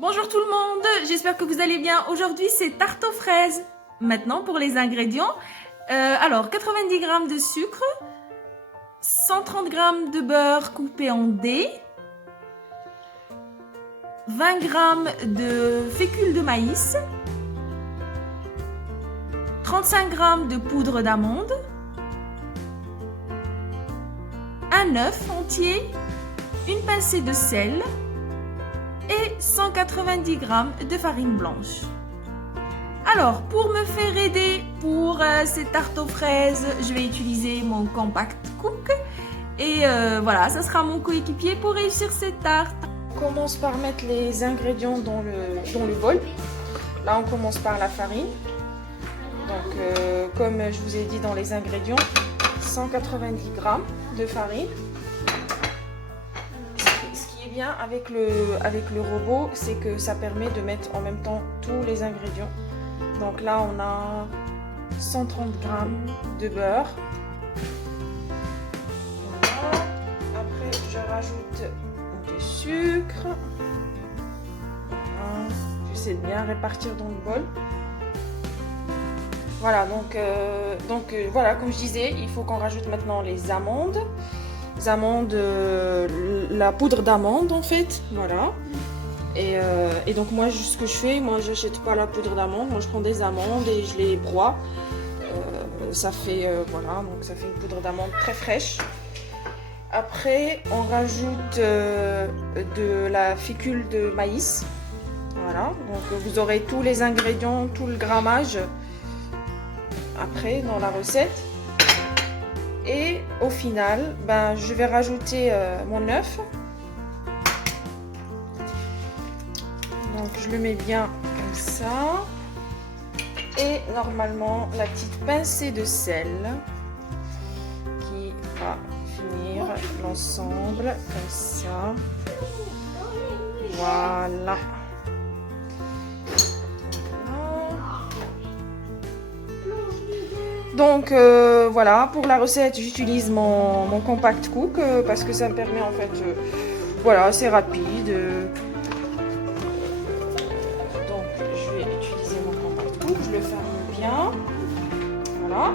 Bonjour tout le monde, j'espère que vous allez bien. Aujourd'hui c'est tarte aux fraises. Maintenant pour les ingrédients, 90 g de sucre, 130 g de beurre coupé en dés, 20 g de fécule de maïs, 35 g de poudre d'amande, un œuf entier, une pincée de sel et 190 g de farine blanche. Alors, pour me faire aider pour ces tartes aux fraises, je vais utiliser mon Compact Cook. Et voilà, ça sera mon coéquipier pour réussir cette tarte. On commence par mettre les ingrédients dans le bol. Là, on commence par la farine. Donc, comme je vous ai dit dans les ingrédients, 190 g de farine. Bien avec le robot, c'est que ça permet de mettre en même temps tous les ingrédients. Donc là on a 130 g de beurre. Voilà. Après je rajoute du sucre. Voilà. J'essaie de bien répartir dans le bol. Voilà, donc voilà, comme je disais, il faut qu'on rajoute maintenant les amandes. La poudre d'amande en fait, voilà. Et donc moi ce que je fais, moi j'achète pas la poudre d'amande, moi je prends des amandes et je les broie. Ça fait voilà, donc ça fait une poudre d'amande très fraîche. Après on rajoute de la fécule de maïs. Voilà, donc vous aurez tous les ingrédients, tout le grammage après dans la recette. Et au final, je vais rajouter mon œuf. Donc je le mets bien comme ça. Et normalement, la petite pincée de sel qui va finir l'ensemble comme ça. Voilà. Donc voilà, pour la recette j'utilise mon Compact Cook parce que ça me permet en fait, voilà, c'est rapide. Donc je vais utiliser mon Compact Cook, je le ferme bien. Voilà.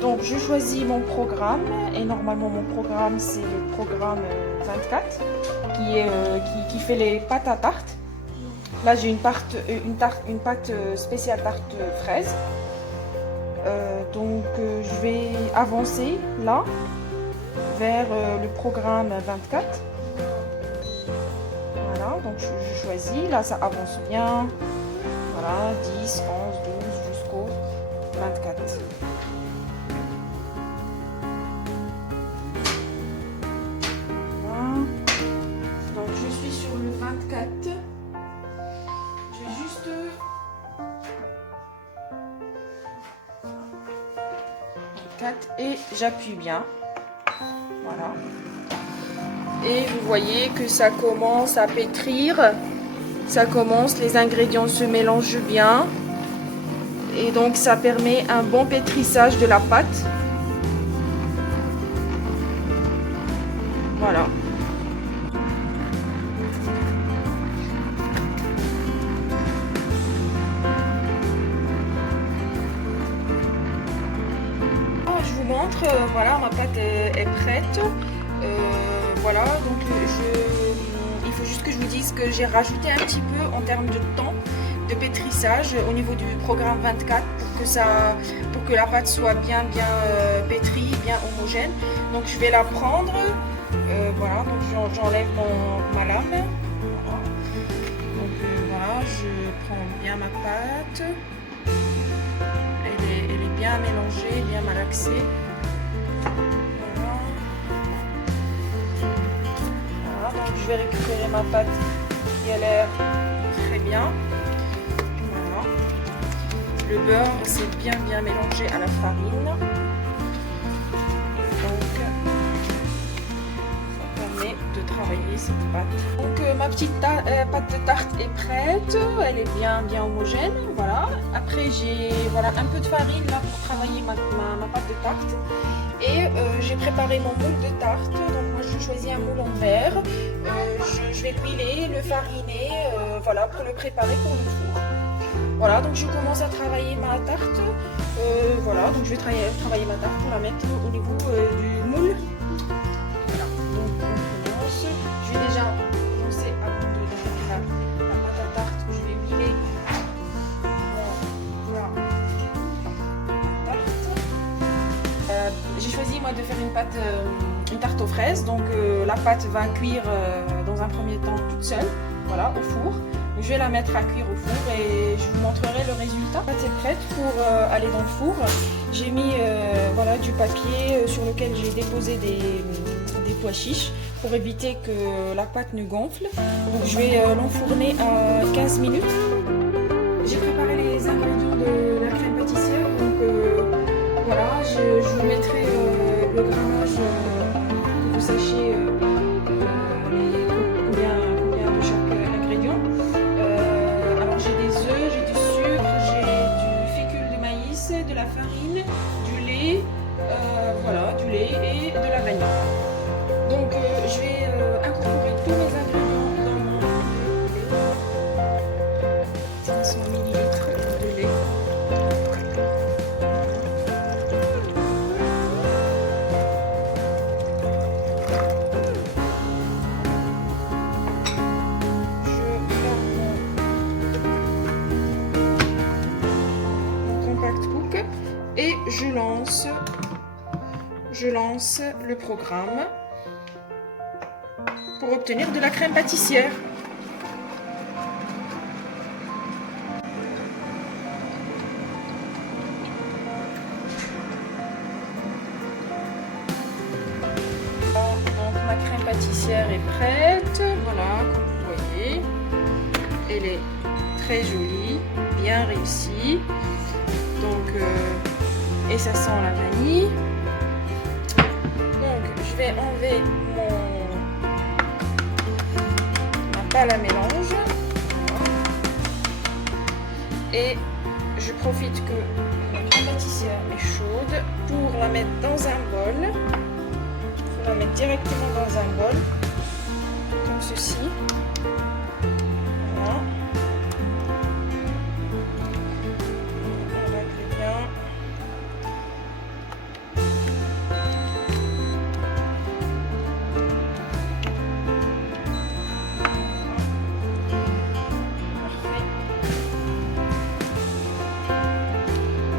Donc je choisis mon programme et normalement mon programme c'est le programme 24 qui fait les pâtes à tarte. Là j'ai une pâte spéciale tarte fraise. Donc je vais avancer là vers le programme 24. Voilà, donc je choisis, là ça avance bien. Voilà, 10, 11, 12 jusqu'au 24. Voilà. Donc je suis sur le 24. Je vais juste et j'appuie bien, voilà, et vous voyez que ça commence à pétrir, les ingrédients se mélangent bien et donc ça permet un bon pétrissage de la pâte. Voilà. Voilà, ma pâte est prête. Voilà, donc il faut juste que je vous dise que j'ai rajouté un petit peu en termes de temps de pétrissage au niveau du programme 24 pour que la pâte soit bien pétrie, bien homogène. Donc je vais la prendre, voilà, donc j'enlève ma lame. Voilà. Donc voilà, je prends bien ma pâte. Elle est bien mélangée, bien malaxée. Voilà, donc je vais récupérer ma pâte qui a l'air très bien. Voilà. Le beurre s'est bien mélangé à la farine. Donc ça permet de travailler cette pâte. Donc ma petite pâte de tarte est prête, elle est bien homogène. Voilà. Après j'ai un peu de farine là pour travailler ma pâte de tarte. Et j'ai préparé mon moule de tarte. Donc moi je choisis un moule en verre. je vais l'huiler, le fariner, voilà, pour le préparer pour le four. Voilà, donc je commence à travailler ma tarte. Voilà, donc je vais travailler ma tarte pour la mettre au niveau du moule. Voilà, donc on commence. Je vais déjà commencer avant de faire la pâte à tarte. Je vais huiler la tarte. J'ai choisi moi de faire une tarte aux fraises. Donc la pâte va cuire dans un premier temps toute seule, voilà, au four. Je vais la mettre à cuire au four et je vous montrerai le résultat. La pâte est prête pour aller dans le four. J'ai mis voilà, du papier sur lequel j'ai déposé des pois chiches pour éviter que la pâte ne gonfle. Donc je vais l'enfourner à 15 minutes. J'ai préparé les ingrédients de la crème pâtissière. Donc voilà, je vous mettrai le grammage que vous sachiez combien de chaque ingrédient. De la farine, du lait, voilà, du lait et de la vanille. Donc je vais incorporer tous mes ingrédients dans mon lait. 500 ml de lait. Et je lance le programme pour obtenir de la crème pâtissière. Donc ma crème pâtissière est prête. Voilà, comme vous voyez, elle est très jolie, bien réussie. Donc et ça sent la vanille. Donc je vais enlever ma balle à mélange. Voilà. Et je profite que la crème pâtissière est chaude pour la mettre dans un bol. Je vais la mettre directement dans un bol, comme ceci. Voilà. On règle bien.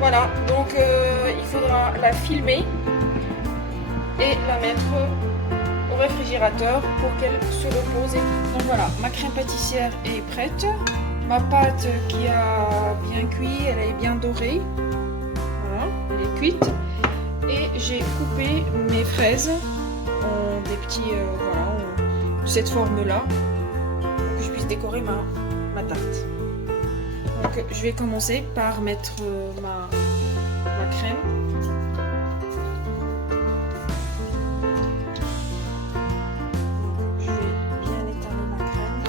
Voilà, donc il faudra la filmer et la mettre au réfrigérateur pour qu'elle se repose. Donc voilà, ma crème pâtissière est prête. Ma pâte qui a bien cuit, elle est bien dorée. Voilà, elle est cuite. Et j'ai coupé mes fraises en des petits, voilà, de cette forme-là, pour que je puisse décorer ma tarte. Donc je vais commencer par mettre ma crème. Donc, je vais bien étaler ma crème.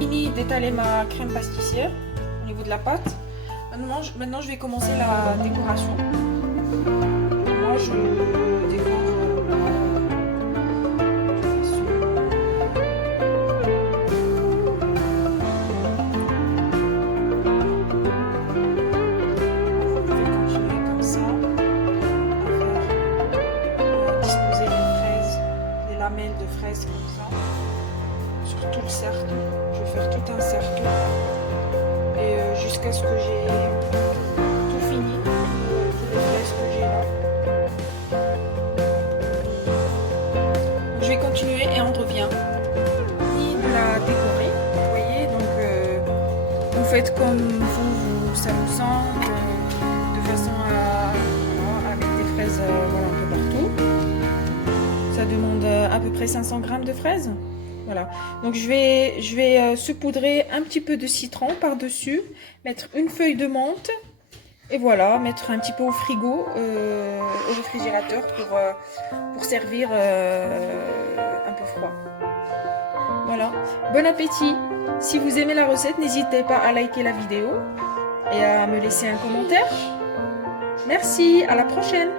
Fini d'étaler ma crème pâtissière au niveau de la pâte. Maintenant je vais commencer la décoration. Moi je décore je vais continuer comme ça à faire disposer les fraises, les lamelles de fraises comme ça sur tout le cercle. Je vais faire tout un cercle et jusqu'à ce que j'ai tout fini, toutes les fraises que j'ai là. Je vais continuer et on revient. Et de la décorer, vous voyez, donc vous faites comme ça vous semble, de façon à, avec des fraises voilà, un peu partout. Ça demande à peu près 500 g de fraises. Voilà. Donc je vais saupoudrer un petit peu de citron par-dessus, mettre une feuille de menthe et voilà, mettre un petit peu au frigo, au réfrigérateur pour servir un peu froid. Voilà. Bon appétit. Si vous aimez la recette, n'hésitez pas à liker la vidéo et à me laisser un commentaire. Merci, à la prochaine.